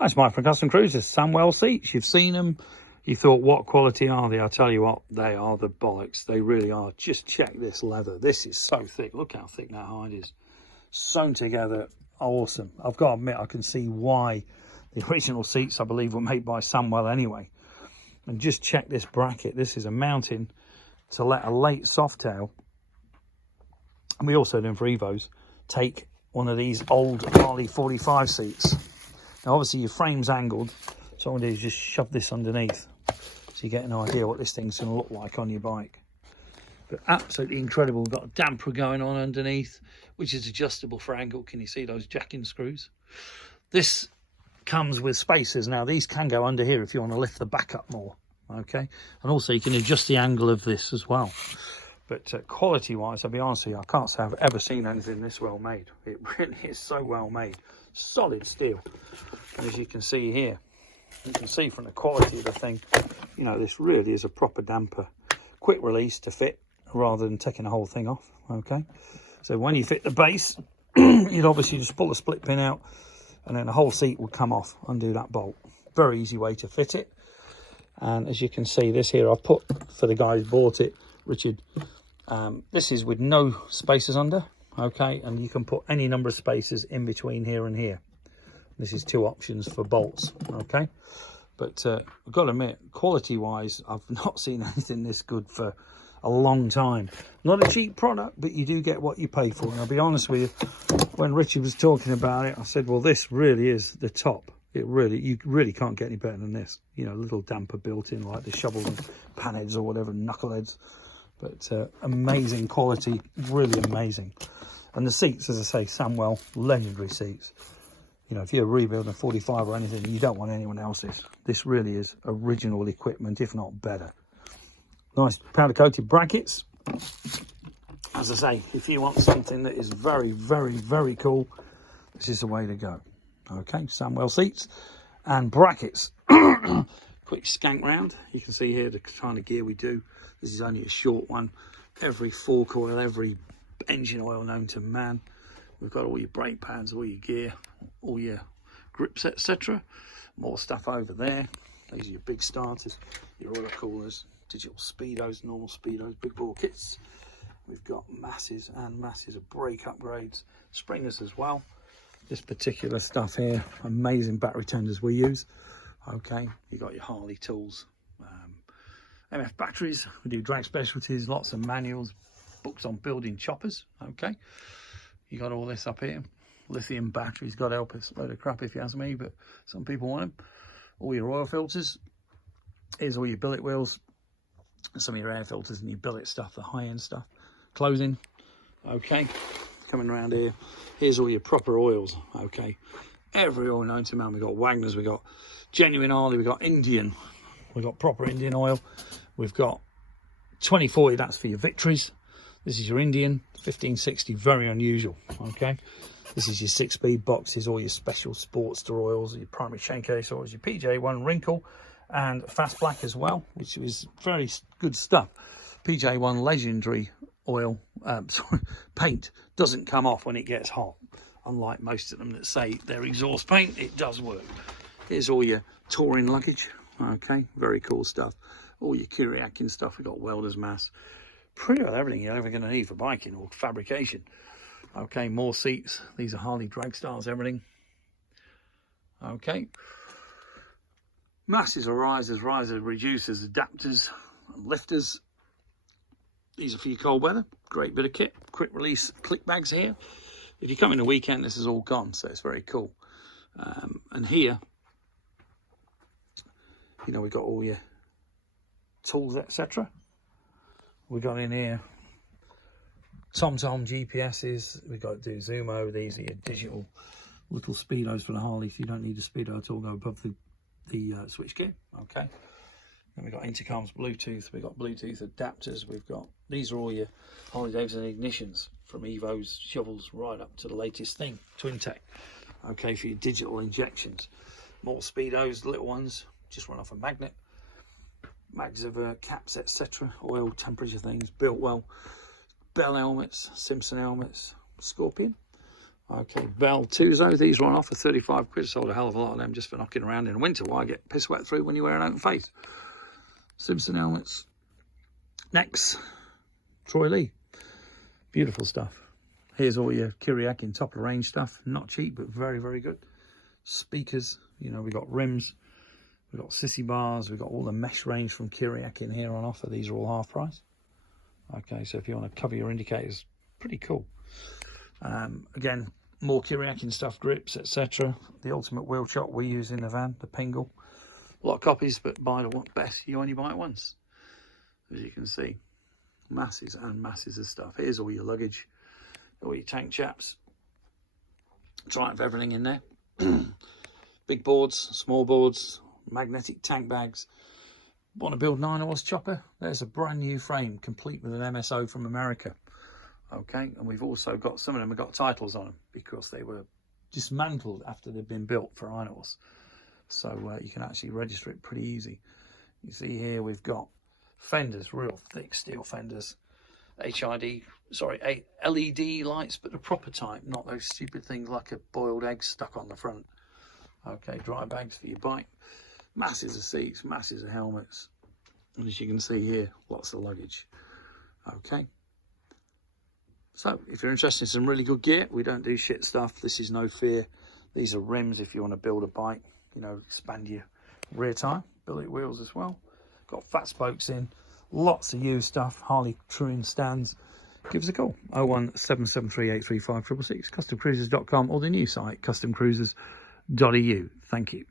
That's Mike from Custom Cruisers. Samwell seats. You've seen them. You thought, what quality are they? I'll tell you what, they are the bollocks. They really are. Just check this leather. This is so thick. Look how thick that hide is. Sewn together. Awesome. I've got to admit, I can see why the original seats, I believe, were made by Samwell anyway. And just check this bracket. This is a mounting to let a late softail, and we also do them for Evos, take one of these old Harley 45 seats. Now obviously your frame's angled, so what I do is just shove this underneath so you get an idea what this thing's going to look like on your bike. But absolutely incredible. We've got a damper going on underneath, which is adjustable for angle. Can you see those jacking screws? This comes with spacers. Now these can go under here if you want to lift the back up more, okay? And also you can adjust the angle of this as well. But quality wise, I'll be honest with you, I can't say I've ever seen anything this well made. It really is so well made. Solid steel. And as you can see here, you can see from the quality of the thing, you know, this really is a proper damper. Quick release to fit rather than taking the whole thing off, okay? So when you fit the base, you'd obviously just pull the split pin out and then the whole seat would come off, undo that bolt. Very easy way to fit it. And as you can see, this here I've put for the guy who bought it, Richard. This is with no spacers under, okay? And you can put any number of spacers in between here and here. This is 2 options for bolts, okay? But I've got to admit, quality-wise, I've not seen anything this good for a long time. Not a cheap product, but you do get what you pay for. And I'll be honest with you, when Richard was talking about it, I said, well, this really is the top. You really can't get any better than this. You know, a little damper built in, like the shovel and panheads or whatever, knuckleheads. But amazing quality, really amazing. And the seats, as I say, Samwell, legendary seats. You know, if you're rebuilding a 45 or anything, you don't want anyone else's. This really is original equipment, if not better. Nice powder coated brackets. As I say, if you want something that is very, very, very cool, this is the way to go. Okay, Samwell seats and brackets. Quick skank round. You can see here the kind of gear we do. This is only a short one. Every fork oil, every engine oil known to man. We've got all your brake pads, all your gear, all your grips, etc. More stuff over there. These are your big starters, your oil coolers, digital speedos, normal speedos, big ball kits. We've got masses and masses of brake upgrades, springers as well. This particular stuff here, amazing battery tenders we use. Okay, you got your Harley tools, MF batteries. We do drag specialties, lots of manuals, books on building choppers. Okay, you got all this up here. Lithium batteries, God help us, a load of crap if you ask me, but some people want them. All your oil filters. Here's all your billet wheels, some of your air filters and your billet stuff, the high-end stuff. Clothing. Okay, coming around here. Here's all your proper oils. Okay, every oil known to man. We've got Wagner's, we've got genuine Harley, we've got Indian, we've got proper Indian oil, we've got 2040, that's for your Victories. This is your Indian 1560, very unusual. Okay, this is your 6-speed boxes, all your special Sportster oils, your primary chain case oils, your PJ1 wrinkle and fast black as well, which is very good stuff. PJ1 legendary oil, paint doesn't come off when it gets hot, unlike most of them that say they're exhaust paint. It does work. Here's all your touring luggage. Okay, very cool stuff. All your Kiriakin stuff. We've got welder's mass, pretty well everything you're ever going to need for biking or fabrication. Okay, more seats. These are Harley drag stars, everything. Okay, masses of risers, reducers, adapters, and lifters. These are for your cold weather. Great bit of kit. Quick release click bags here. If you come in a weekend, this is all gone, so it's very cool. And here, you know, we've got all your tools, etc. We got in here TomTom GPSs. We got do Zumo. These are your digital little speedos for the Harley. If you don't need a speedo at all, go above the switch gear. Okay. And we've got intercoms, Bluetooth, we've got Bluetooth adapters, we've got, these are all your Harley Davidson ignitions, from Evos, shovels, right up to the latest thing, Twin Tech. Okay, for your digital injections. More speedos, little ones, just run off a magnet. Mags of caps, etc. Oil, temperature things, built well. Bell helmets, Simpson helmets, Scorpion. Okay, Bell Tuzo, these are on offer, 35 quid. Sold a hell of a lot of them just for knocking around in the winter. Why get piss wet through when you wear an open face? Simpson helmets. Next, Troy Lee. Beautiful stuff. Here's all your Kiriakin top of range stuff. Not cheap, but very, very good. Speakers, you know, we've got rims, we've got sissy bars, we've got all the mesh range from Kiriakin here on offer. These are all half price. Okay, so if you want to cover your indicators, pretty cool. Again, more Kiriakin stuff, grips, etc. The ultimate wheel chop we use in the van, the Pingle. A lot of copies, but buy the best. You only buy it once. As you can see, masses and masses of stuff. Here's all your luggage, all your tank chaps. Try and have everything in there. Big boards, small boards, magnetic tank bags. Want to build 9-horse chopper? There's a brand new frame, complete with an MSO from America. Okay, and we've also got, some of them have got titles on them because they were dismantled after they've been built for 9-horse. So you can actually register it pretty easy. You see here we've got fenders, real thick steel fenders. LED lights, but the proper type, not those stupid things like a boiled egg stuck on the front. Okay, dry bags for your bike. Masses of seats, masses of helmets. And as you can see here, lots of luggage. Okay. So, if you're interested in some really good gear, we don't do shit stuff. This is no fear. These are rims if you want to build a bike. You know, expand your rear tire. Billet wheels as well. Got fat spokes in. Lots of used stuff. Harley Truing stands. Give us a call. 01773835666. Customcruisers.com or the new site, customcruisers.eu. Thank you.